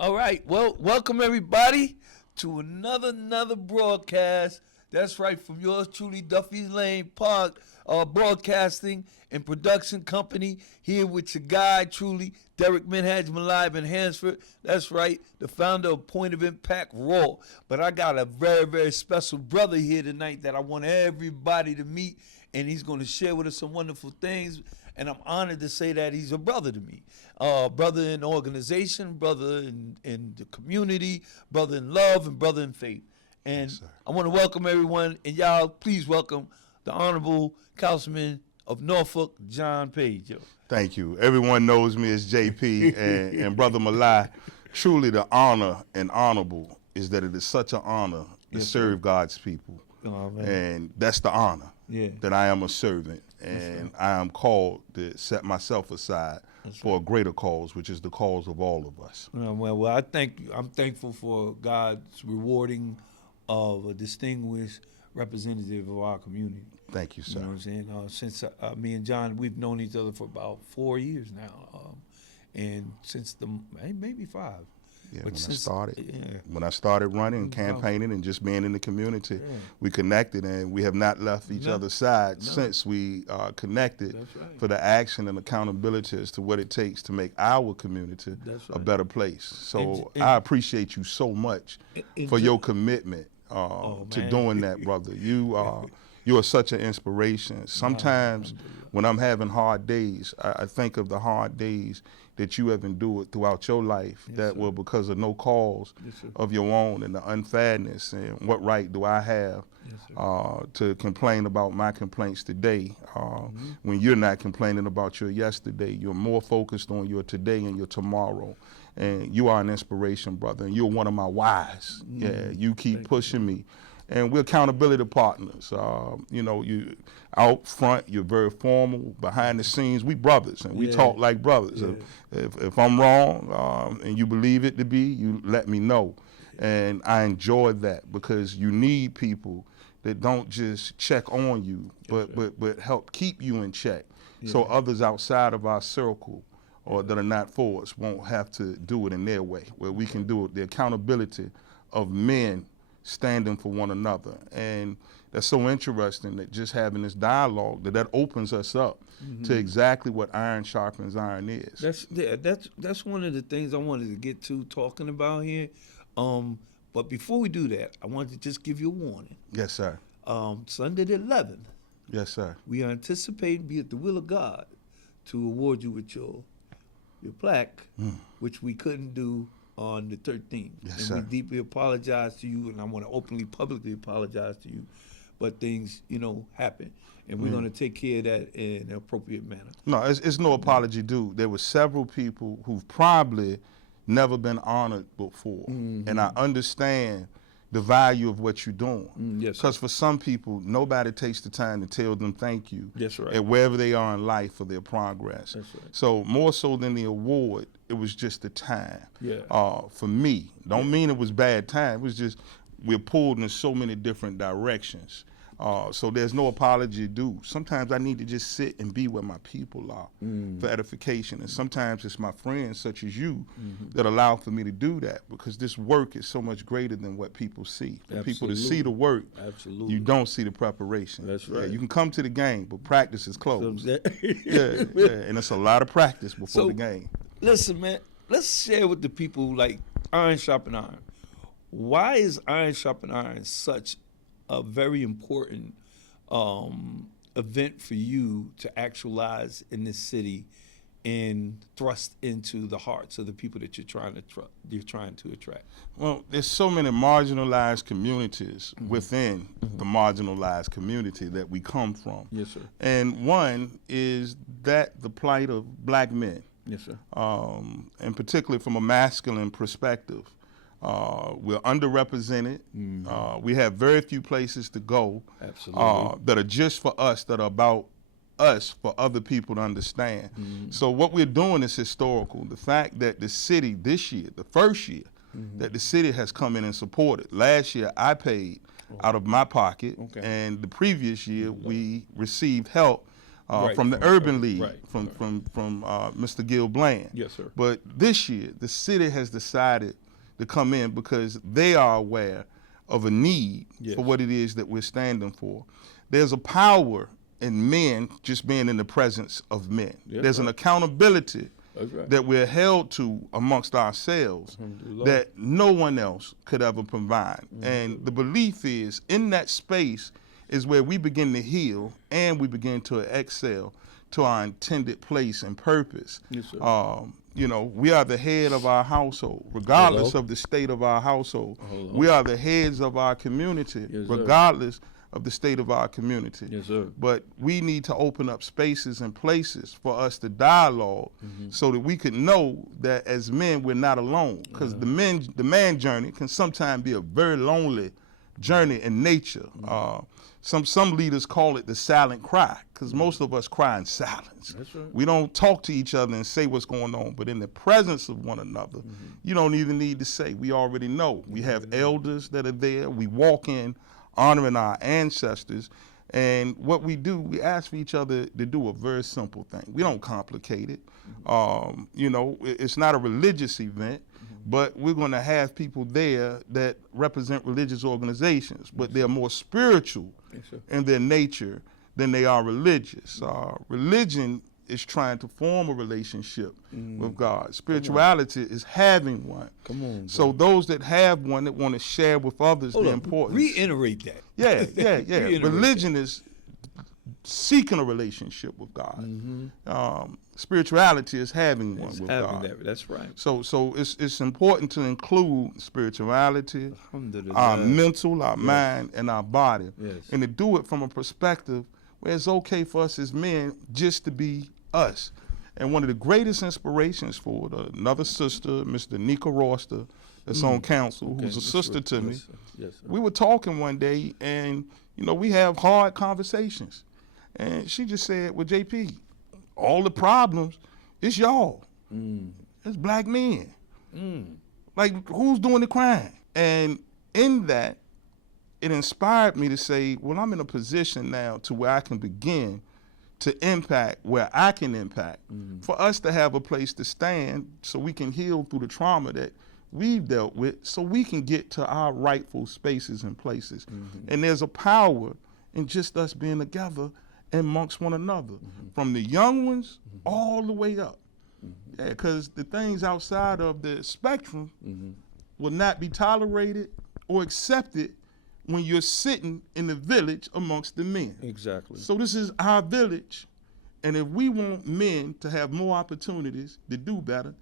All right. Well, welcome everybody to another broadcast. That's right, from yours truly, Duffy's Lane Park Broadcasting and Production Company. Here with your guy, truly, Derek Manhajman live in Hansford. That's right, the founder of Point of Impact Raw. But I got a very special brother here tonight that I want everybody to meet, and he's going to share with us some wonderful things. And I'm honored to say that he's a brother to me. Brother in organization, brother in the community, brother in love, and brother in faith. And Yes, I want to welcome everyone, and y'all please welcome the Honorable Councilman of Norfolk, John Paige. Yo. Thank you. Everyone knows me as JP and Brother Malai. Truly the honor and honorable is that it is such an honor to serve God's people. Oh, man. And that's the honor, that I am a servant. And I am called to set myself aside for a greater cause, which is the cause of all of us. Well, I thank you. I'm thankful for God's rewarding of a distinguished representative of our community. Thank you, sir. You know what I'm saying? Since me and John, we've known each other for about 4 years now, and since maybe 5. Yeah, but when I started running, campaigning, and just being in the community, we connected, and we have not left each other's side since we connected for the action and accountability as to what it takes to make our community a better place. So I appreciate you so much for your commitment to doing that, brother. You are such an inspiration. Sometimes when I'm having hard days, I think of the hard days that you have endured throughout your life that were because of no cause of your own, and the unfairness, and what right do I have to complain about my complaints today when you're not complaining about your yesterday. You're more focused on your today and your tomorrow. And you are an inspiration, brother, and you're one of my whys. Yeah, you keep pushing me. And we're accountability partners. You out front, you're very formal. Behind the scenes, we brothers, and we talk like brothers. If I'm wrong and you believe it to be, you let me know. And I enjoy that, because you need people that don't just check on you, but help keep you in check, so others outside of our circle or that are not for us won't have to do it in their way, where we can do it. The accountability of men standing for one another. And that's so interesting, that just having this dialogue, that opens us up to exactly what iron sharpens iron is. That's one of the things I wanted to get to talking about here. But before we do that, I wanted to just give you a warning. Yes, sir. Sunday the 11th. Yes, sir. We are anticipating, be it the will of God, to award you with your plaque, which we couldn't do on the 13th. Yes, and sir. we deeply apologize to you, and I want to openly, publicly apologize to you. But things, happen, and we're going to take care of that in an appropriate manner. No, it's no apology due. There were several people who've probably never been honored before, and I understand the value of what you're doing. Yes, because for some people, nobody takes the time to tell them thank you right. at wherever they are in life for their progress. That's right. So more so than the award, it was just the time. Yeah. For me, don't mean it was bad time. It was just we're pulled in so many different directions. So there's no apology due. Sometimes I need to just sit and be where my people are for edification. And sometimes it's my friends such as you that allow for me to do that, because this work is so much greater than what people see. For people to see the work, you don't see the preparation. That's right. Yeah, you can come to the game, but practice is closed. And it's a lot of practice before the game. Listen, man, let's share with the people, like, iron sharpen iron. Why is iron sharpen iron such a very important event for you to actualize in this city and thrust into the hearts of the people that you're trying to attract? Well, there's so many marginalized communities within the marginalized community that we come from. Yes, sir. And one is that the plight of black men. Yes, sir. And particularly from a masculine perspective. We're underrepresented. We have very few places to go that are just for us, that are about us for other people to understand. So what we're doing is historical. The fact that the city this year, the first year that the city has come in and supported. Last year I paid out of my pocket, and the previous year we received help from the Urban League, right, from Mr. Gil Bland. Yes, sir. But this year, the city has decided to come in because they are aware of a need for what it is that we're standing for. There's a power in men just being in the presence of men. Yes, There's an accountability that we're held to amongst ourselves that no one else could ever provide. And the belief is in that space is where we begin to heal and we begin to excel to our intended place and purpose. Yes, sir. You know, we are the head of our household, regardless of the state of our household. We are the heads of our community, regardless of the state of our community. Yes, sir. But we need to open up spaces and places for us to dialogue so that we can know that as men, we're not alone. Because the man journey can sometimes be a very lonely journey in nature. Some leaders call it the silent cry, because most of us cry in silence. That's right. We don't talk to each other and say what's going on, but in the presence of one another, you don't even need to say. We already know. We have elders that are there. We walk in honoring our ancestors, and what we do, we ask for each other to do a very simple thing. We don't complicate it. You know, it's not a religious event, but we're going to have people there that represent religious organizations, but they're more spiritual in their nature than they are religious. Religion is trying to form a relationship with God. Spirituality is having one. Come on. So those that have one that want to share with others the importance. Reiterate that. Yeah. Religion is seeking a relationship with God. Spirituality is having one with God. That's right. So it's important to include spirituality, our mental, our mind, and our body, and to do it from a perspective where it's okay for us as men just to be us. And one of the greatest inspirations for it, another sister, Mr. Nika Roster, that's on council, who's a sister to me. Yes, sir. We were talking one day, and you know, we have hard conversations. And she just said, well, JP, all the problems, it's y'all. It's black men. Like, who's doing the crime? And in that, it inspired me to say, well, I'm in a position now to where I can begin to impact where I can impact, for us to have a place to stand so we can heal through the trauma that we've dealt with, so we can get to our rightful spaces and places. And there's a power in just us being together amongst one another, from the young ones all the way up. Because the things outside of the spectrum will not be tolerated or accepted when you're sitting in the village amongst the men. Exactly. So this is our village, and if we want men to have more opportunities to do better,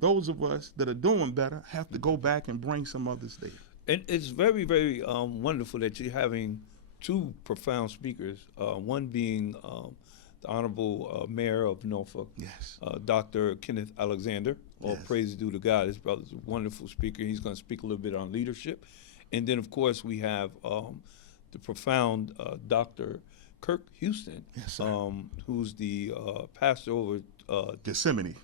those of us that are doing better have to go back and bring some others there. And it's very, very wonderful that you're having two profound speakers, one being the Honorable Mayor of Norfolk, Dr. Kenneth Alexander. All praise due to God. His brother's a wonderful speaker. He's going to speak a little bit on leadership. And then, of course, we have the profound Dr. Kirk Houston, who's the pastor over Gethsemane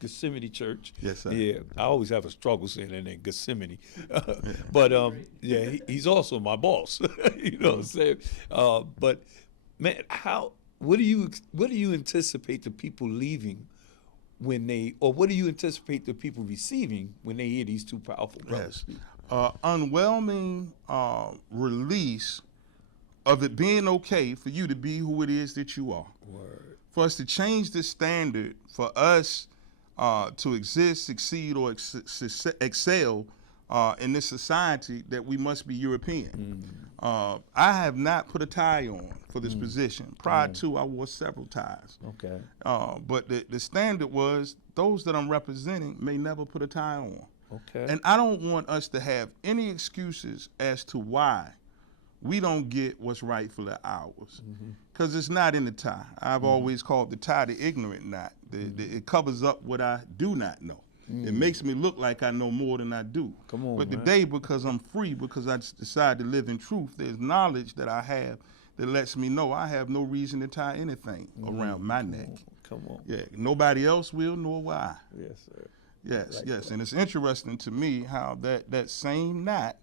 Church. Yes, sir. Yeah, I always have a struggle saying that name, Gethsemane. But he's also my boss. You know what I'm saying? But man, what do you anticipate the people leaving when they, or what do you anticipate the people receiving when they hear these two powerful brothers speak? Unwhelming release of it being okay for you to be who it is that you are. Word. For us to change the standard, for us to exist, succeed, or excel in this society, that we must be European. I have not put a tie on for this position. Prior to, I wore several ties. Okay. But the standard was those that I'm representing may never put a tie on. Okay. And I don't want us to have any excuses as to why we don't get what's rightfully ours. Because it's not in the tie. I've always called the tie the ignorant knot. It covers up what I do not know. It makes me look like I know more than I do. Come on, but man. today, because I'm free, because I decided to live in truth, there's knowledge that I have that lets me know I have no reason to tie anything around my neck. Come on. Yeah, nobody else will, nor will I. Yes, sir. Yes. And it's interesting to me how that same knot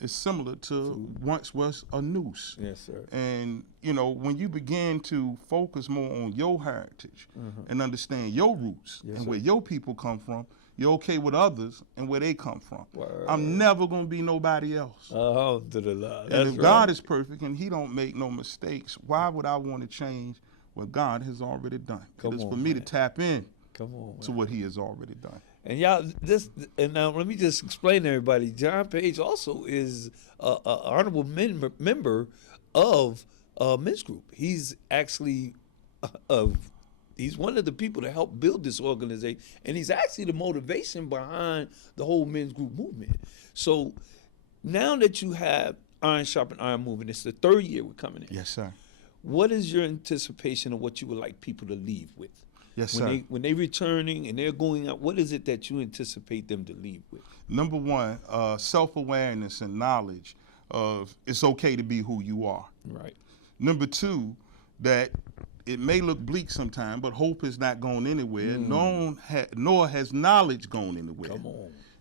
is similar to once was a noose. Yes, sir. And, you know, when you begin to focus more on your heritage and understand your roots and where your people come from, you're okay with others and where they come from. Word. I'm never going to be nobody else. Alhamdulillah. And if God is perfect and he don't make no mistakes, why would I want to change what God has already done? It is for me to tap in to what he has already done. And y'all, now let me just explain to everybody. John Paige also is an honorable member of Men's Group. He's actually he's one of the people that helped build this organization, and he's actually the motivation behind the whole Men's Group movement. So now that you have Iron Sharpen Iron movement, it's the third year we're coming in. Yes, sir. What is your anticipation of what you would like people to leave with? Yes, sir. When they're returning and they're going out, what is it that you anticipate them to leave with? Number one, self-awareness and knowledge of it's okay to be who you are. Right. Number two, that it may look bleak sometimes, but hope is not going anywhere, nor has knowledge gone anywhere. Come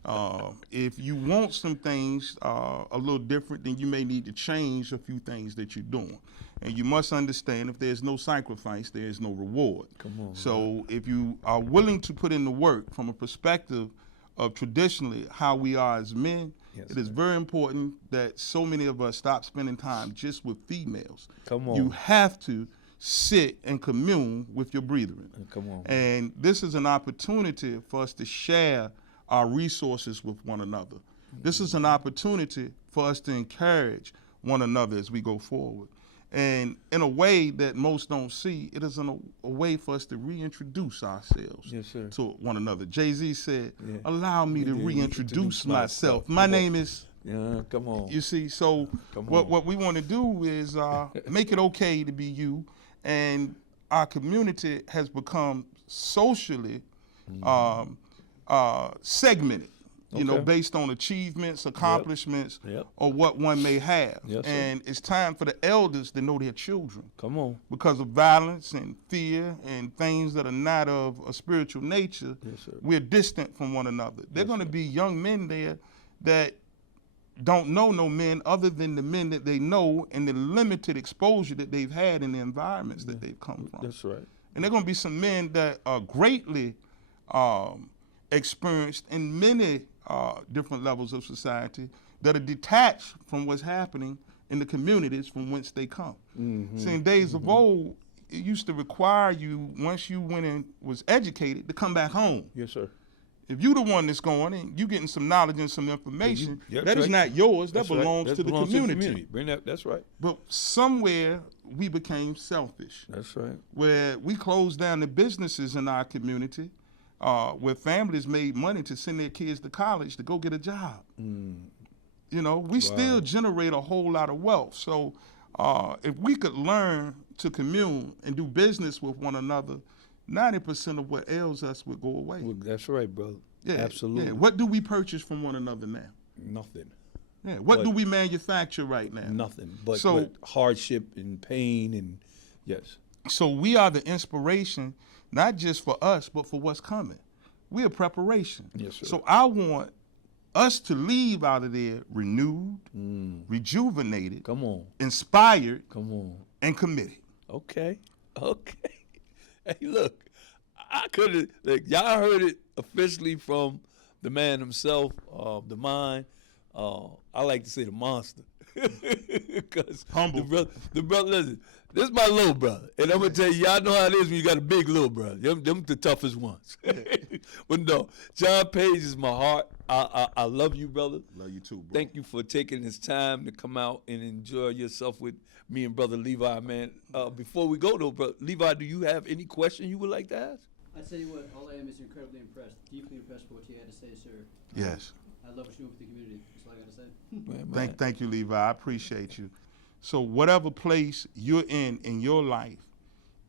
on. If you want some things a little different, then you may need to change a few things that you're doing. And you must understand if there's no sacrifice, there is no reward. Come on. So if you are willing to put in the work from a perspective of traditionally how we are as men, it is very important that so many of us stop spending time just with females. Come on. You have to sit and commune with your brethren. Come on. And this is an opportunity for us to share our resources with one another. This is an opportunity for us to encourage one another as we go forward. And in a way that most don't see, it is a way for us to reintroduce ourselves to one another. Jay-Z said, allow me to reintroduce myself. My name is... Yeah, come on. You see, so what we want to do is make it okay to be you. And our community has become socially segmented. You know, based on achievements, accomplishments, or what one may have. And it's time for the elders to know their children. Come on. Because of violence and fear and things that are not of a spiritual nature, we're distant from one another. There are going to be young men there that don't know no men other than the men that they know and the limited exposure that they've had in the environments that they've come from. That's right. And there are going to be some men that are greatly experienced in many different levels of society that are detached from what's happening in the communities from whence they come. See, in days of old, it used to require you, once you went and was educated, to come back home. Yes, sir. If you the one that's going and you getting some knowledge and some information, that is not yours. That belongs to the community. Bring that. That's right. But somewhere we became selfish. That's right. Where we closed down the businesses in our community, where families made money to send their kids to college to go get a job. You know, we still generate a whole lot of wealth. So if we could learn to commune and do business with one another, 90% of what ails us would go away. Well, that's right, brother. Yeah, absolutely. Yeah. What do we purchase from one another now? Nothing. Yeah. What do we manufacture right now? Nothing. But hardship and pain and yes. So we are the inspiration, not just for us, but for what's coming. We are preparation. Yes, sir. So I want us to leave out of there renewed, rejuvenated, inspired, and committed. Okay. Hey, look, I could have, y'all heard it officially from the man himself, the mind. I like to say the monster. Because humble. The brother, listen, this is my little brother. And I'm going to tell you, y'all know how it is when you got a big little brother. Them the toughest ones. But no, John Paige is my heart. I love you, brother. Love you too, bro. Thank you for taking this time to come out and enjoy yourself with me and Brother Levi, man. Before we go, though, Brother Levi, do you have any question you would like to ask? I tell you what, all I am is incredibly impressed, deeply impressed with what you had to say, sir. Yes. I love what you do with the community. That's all I got to say. Thank you, Levi. I appreciate you. So whatever place you're in your life,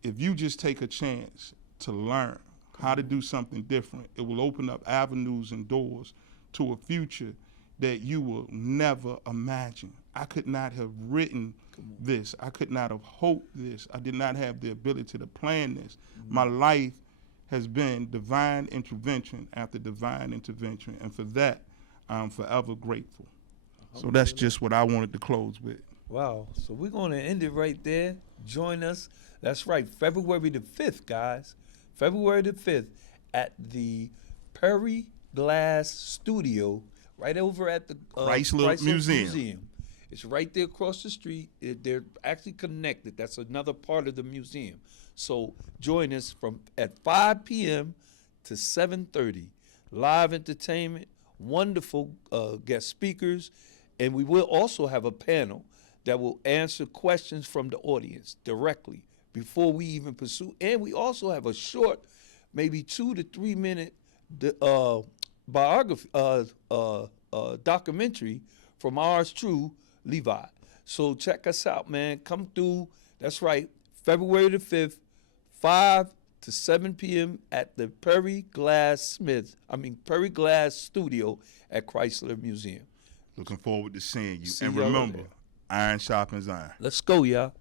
if you just take a chance to learn how to do something different, it will open up avenues and doors to a future that you will never imagine. I could not have written this. I could not have hoped this. I did not have the ability to plan this. My life has been divine intervention after divine intervention, and for that, I'm forever grateful. So that's just what I wanted to close with. Wow. So we're going to end it right there. Join us. That's right. February the 5th, guys. February the 5th at the Perry Glass Studio right over at the Chrysler Museum. It's right there across the street. They're actually connected. That's another part of the museum. So join us from at 5 p.m. to 7:30. Live entertainment, wonderful guest speakers, and we will also have a panel that will answer questions from the audience directly before we even pursue. And we also have a short, maybe 2 to 3 minute biography, documentary from ours true, Levi. So check us out, man. Come through. That's right. February the 5th, 5 to 7 p.m. at the Perry Glass Studio at Chrysler Museum. Looking forward to seeing you. See And y'all remember, there. iron sharpens iron. Let's go, y'all.